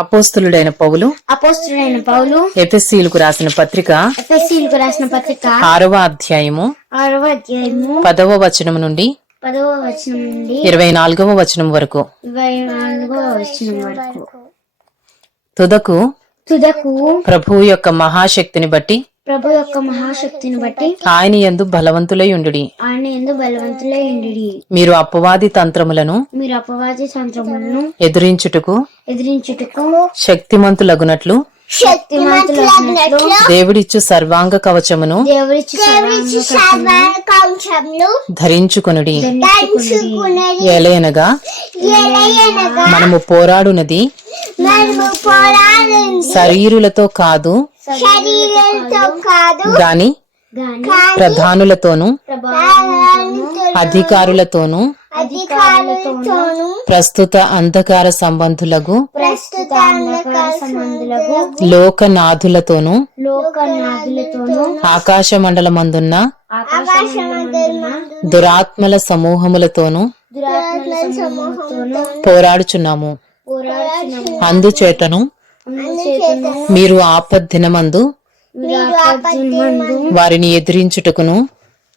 అపోస్తులుడైన పౌలు అపోస్తుడైన పౌలు ఎఫెస్సీలకు రాసిన పత్రిక ఎఫ్ఎస్సీలకు రాసిన పత్రిక ఆరవ అధ్యాయము ఆరవ అధ్యాయము పదవ వచనం నుండి పదవ వచనం నుండి ఇరవై నాలుగవ వచనం వరకు. ఇరవై నాలుగవ వచనం వరకు. తుదకు తుదకు ప్రభువు యొక్క మహాశక్తిని బట్టి ప్రభు యొక్క మహాశక్తిని బట్టి ఆయన యందు బలవంతులై ఉండుడి. ఆయన ఎందు బలవంతులై ఉండి మీరు అపవాది తంత్రములను మీరు అపవాది సంత్రములను ఎదిరించుటకు ఎదిరించుటకు శక్తిమంతులగునట్లు దేవుడిచ్చు సర్వాంగ కవచమును దేవుడిచ్చి సర్వాంగ ధరించుకొనుడి. ఎలయనగా మనము పోరాడునది శరీరులతో కాదు గాని ప్రధానులతోనూ అధికారులతోనూ ప్రస్తుత అంధకార సంబంధులకు లోకనాథులతోనూ ఆకాశ మండలమందున్న దురాత్మల సమూహములతోనూ పోరాడుచున్నాము. అందుచేతను మీరు ఆపద్దినమందు వారిని ఎదిరించుటకును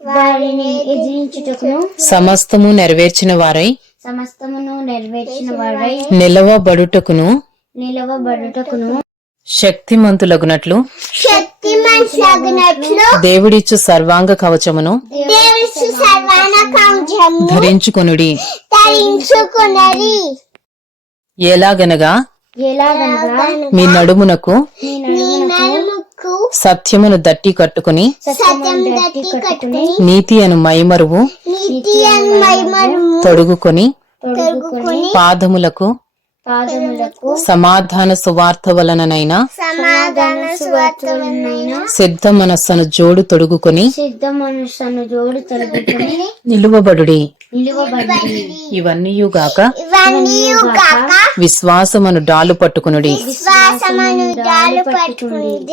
వారిని ఎదిరించుటకును సమస్తము నెరవేర్చిన వారై సమస్తమును నెరవేర్చిన వారై నిలవబడుటకును నిలవబడుటకును శక్తిమంతులగునట్లు శక్తిమంతులగినట్లు దేవుడిచ్చు సర్వాంగ కవచమును ధరించుకొనుడి. ఎలాగనగా? మీ నడుమునకు సత్యమును దట్టి కట్టుకుని నీతి అను మైమరువు తొడుగుకొని పాదములకు సమాధాన సువార్త వలననైనా సిద్ధ మనస్సును జోడు తొడుగుకొని నిలువబడుడి. నిలువబడి ఇవన్నీయుగాక విశ్వాసమును డాలు పట్టుకునుడి.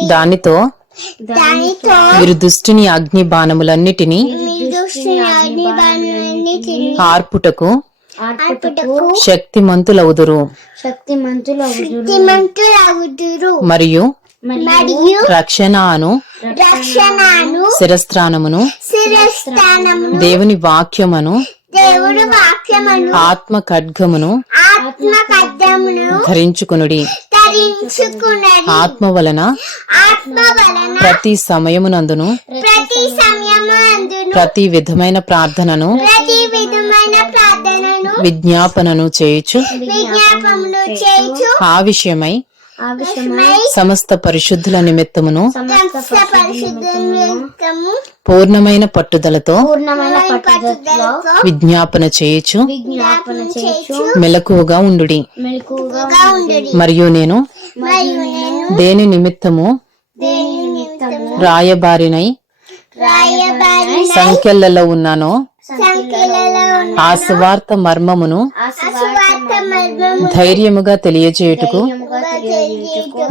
దానితో మీరు దుష్టిని అగ్ని బాణములన్నిటినీ ఆర్పుటకు శక్తిమంతులవుదురు. శక్తిమంతులు శక్తిమంతులవుదురు. మరియు రక్షణను శిరస్త్రానమును శిరస్థానము దేవుని వాక్యమును దేవుడు వాక్యమును ఆత్మ ఖడ్గమును ఆత్మ కద్దమును ధరించుకునుడి. ఆత్మ వలన ఆత్మ వలన ప్రతి సమయమునందును ప్రతి సమయము అందును ప్రతి విధమైన ప్రార్థనను ప్రతి విధమైన ప్రార్థనను విజ్ఞాపనను చేయుచు విజ్ఞాపములు చేయుచు ఆ విషయమై ఆ విషయమై సమస్త పరిశుద్ధుల నిమిత్తమును సమస్త పరిశుద్ధ నిమిత్తము పూర్ణమైన పట్టుదలతో పూర్ణమైన పట్టుదలతో విజ్ఞాపన చేయుచు విజ్ఞాపన చేయుచు మెలకువగా ఉండడి. మరియు నేను మరియు నేను దేని నిమిత్తము దేని నిమిత్తము రాయబారినై రాయబారి సంఖ్యలలో ఉన్నానో ఆ సువార్త మర్మమును ధైర్యముగా తెలియజేయుటకు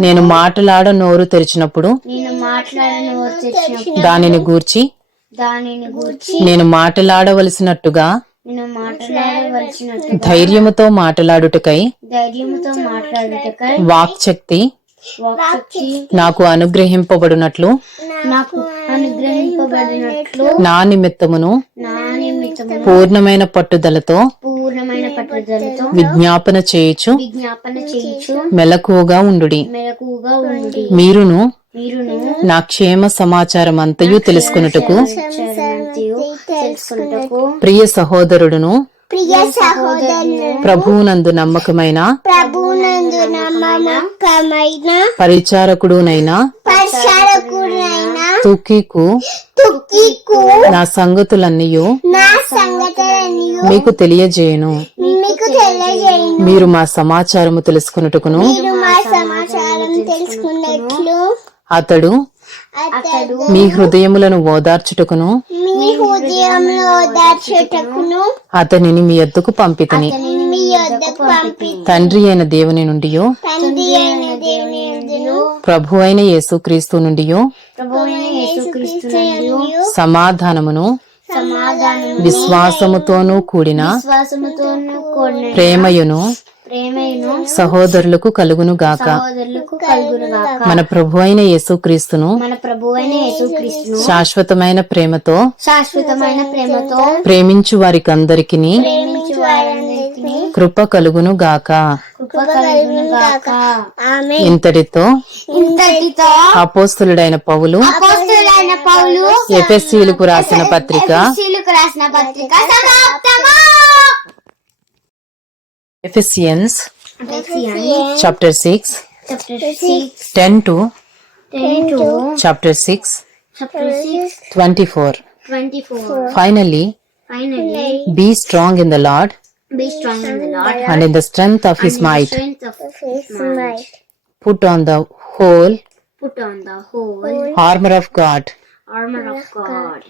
నేను మాటలాడ నోరు తెరిచినప్పుడు దానిని గూర్చి నేను మాటలాడవలసినట్టుగా ధైర్యముతో మాటలాడుటకై వాక్శక్తి వాక్శక్తి నాకు అనుగ్రహింపబడినట్లు నా నిమిత్తమును నా పూర్ణమైన పట్టుదలతో పూర్ణమైన పట్టుదలతో విజ్ఞాపన చేయుచు విజ్ఞాపన చేయించు మెలకువగా ఉండుడి. మెలకుగా ఉండి మీరును మీరును నా క్షేమ సమాచారం అంతయు తెలుసుకున్నట్టుకు ప్రియ సహోదరుడును ప్రియ సహోదరులు ప్రభువునందు నమ్మకమైన ప్రభునందు నమ్మకమైన పరిచారకుడునైనా పరిచారకుడైన తుకీకు నా సంగతులన్నీయు మీకు తెలియజేయను. మీకు తెలియజేయను. మీరు మా సమాచారము తెలుసుకున్నట్టుకును. తెలుసుకున్నట్లు అతడు అతడు మీ హృదయములను ఓదార్చుటకును. మీ హృదయంలో ఓదార్చుటకును. అతనిని మీ ఎద్దుకు పంపితని. యొద్దకు పంపి తండ్రి అయిన దేవుని నుండి ప్రభు అయిన యేసుక్రీస్తు నుండి ప్రభువైన యేసుక్రీస్తునందు సమాధానమును సమాధానం విశ్వాసముతోనూ కూడిన ప్రేమయును సహోదరులకు కలుగును గాక. మన ప్రభు అయిన యేసుక్రీస్తును మన ప్రభువైన యేసుక్రీస్తును శాశ్వతమైన ప్రేమతో శాశ్వతమైన ప్రేమతో ప్రేమించు వారికందరికి ప్రేమించు వారందరికీ కృప కలుగును గాక. ఇంతటితో ఇంతటితో అపోస్తులుడైన పౌలు ఎఫెస్సీలకు రాసిన పత్రిక. రాసిన Ephesians chapter six chapter 6 ten to 10 to chapter six chapter 6 twenty four. 24 finally finally be strong in the lord Be strong in the Lord. and in the strength of his might. Put on the whole Put on the whole armor of God. armor of God,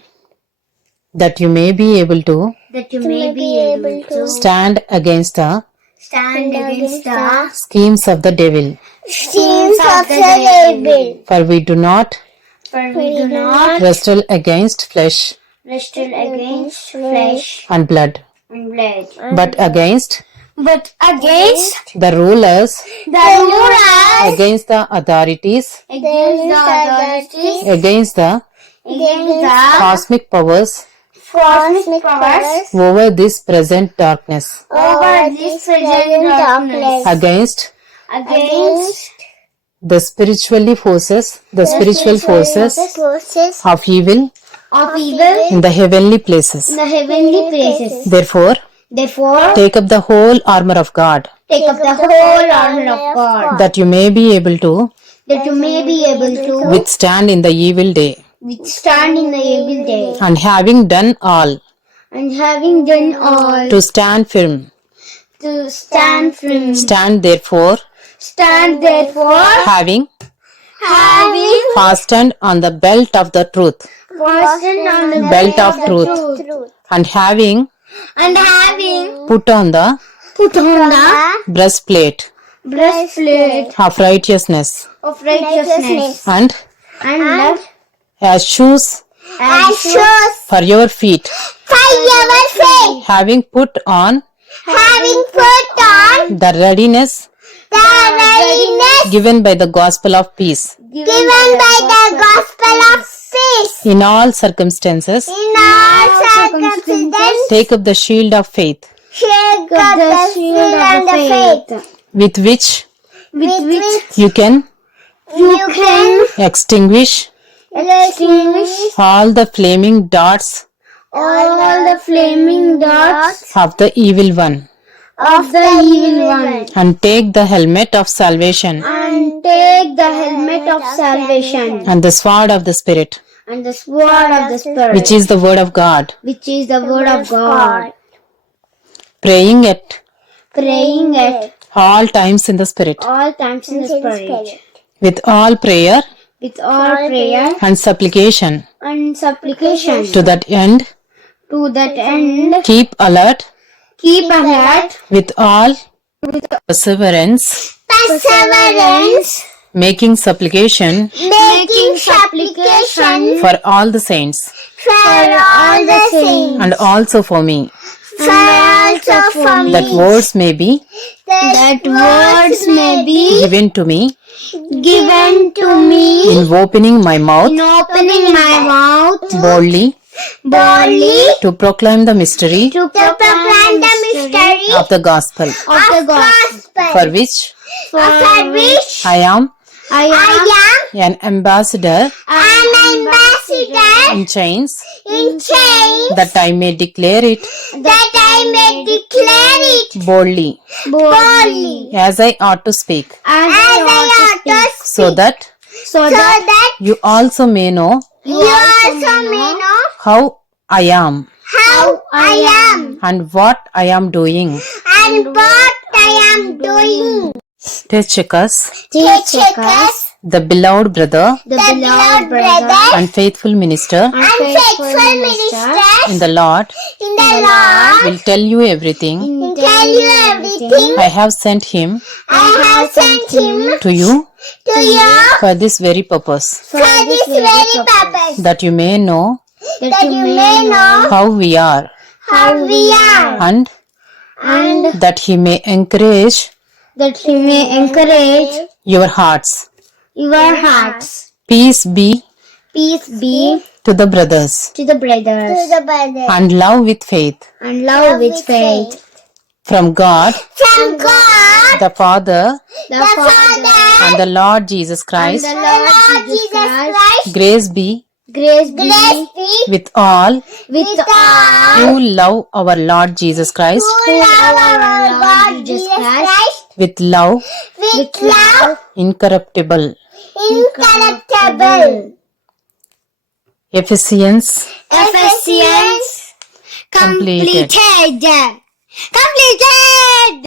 that you may be able to that you may be able to stand against the stand against the schemes of the devil. Schemes of the devil. For we do not for we do not wrestle against flesh wrestle against flesh and blood, and mm. but against? But against the rulers, the rulers. Against the authorities, against the authorities. Against the against the cosmic powers? Cosmic powers. over this present darkness, over this present darkness. against? Against the spiritually forces, the spiritual forces forces. of evil of evil in the heavenly places. in the heavenly places. Therefore, Therefore, take up the whole armor of God, take up the whole armor of God, that you may be able to that you may be able to withstand in the evil day. withstand in the evil day. And having done all, And having done all, to stand firm. to stand firm. Stand therefore, Stand therefore, having having fastened on the belt of the truth, fastened on the belt of truth, and having? And having? Put on the? Put on the breastplate. Breastplate. Of righteousness, of righteousness. And? And as shoes. As shoes. For your feet, for your feet, having put on? Having put on the readiness. The readiness. Given by the gospel of peace. given by the gospel of peace. In all circumstances, In all circumstances, take up the shield of faith, shake up the shield of the faith, with which with which you can you can extinguish extinguish all the flaming darts all the flaming darts of the evil one, of the evil one, and take the helmet of salvation. And take the helmet of salvation. And the sword of the Spirit, and the sword of the Spirit, which is the word of God, which is the word of God, praying at praying at all times in the Spirit, all times in the Spirit, with all prayer. With all prayer. And supplication. and supplication. To that end, To that end, keep alert keep alert with all with perseverance, perseverance, making supplication making supplication for all the saints, for all the saints, and also for me, for also for me, that words may be that words may be given to me given to me in opening my mouth in opening my mouth boldly boldly to proclaim the mystery. To proclaim the mystery of the gospel, of the gospel, for which? For which I am. I am. An ambassador. An ambassador. In chains, in chains, that I may declare it. That I may declare it. Boldly. Boldly. As I ought to speak, as I ought to speak. so that so that you also may know you also may know how I am. How I am. and what I am doing. and what I am doing. Tychicus, Tychicus, the beloved brother. The beloved brother. and faithful minister. And faithful minister. in the Lord, in the Lord, will tell you everything. will tell you everything. I have sent him. I have sent him to you. to you. For this very purpose, for this very purpose, that you may know that you may know how we are, how we are, and and that he may encourage that He may encourage your hearts. Your hearts. Peace be Peace be to the brothers, to the brothers to the brothers. and love with faith and love with faith. from God, From God, the Father, The, the Father Father, and the Lord Jesus and Christ. the the Lord Lord Jesus Jesus Christ. Christ, Grace be Grace be grace be with all with all who love our Lord Jesus Christ who love our Lord Jesus Christ with love with love incorruptible. Incorruptible. Ephesians Ephesians completed. completed. Completed.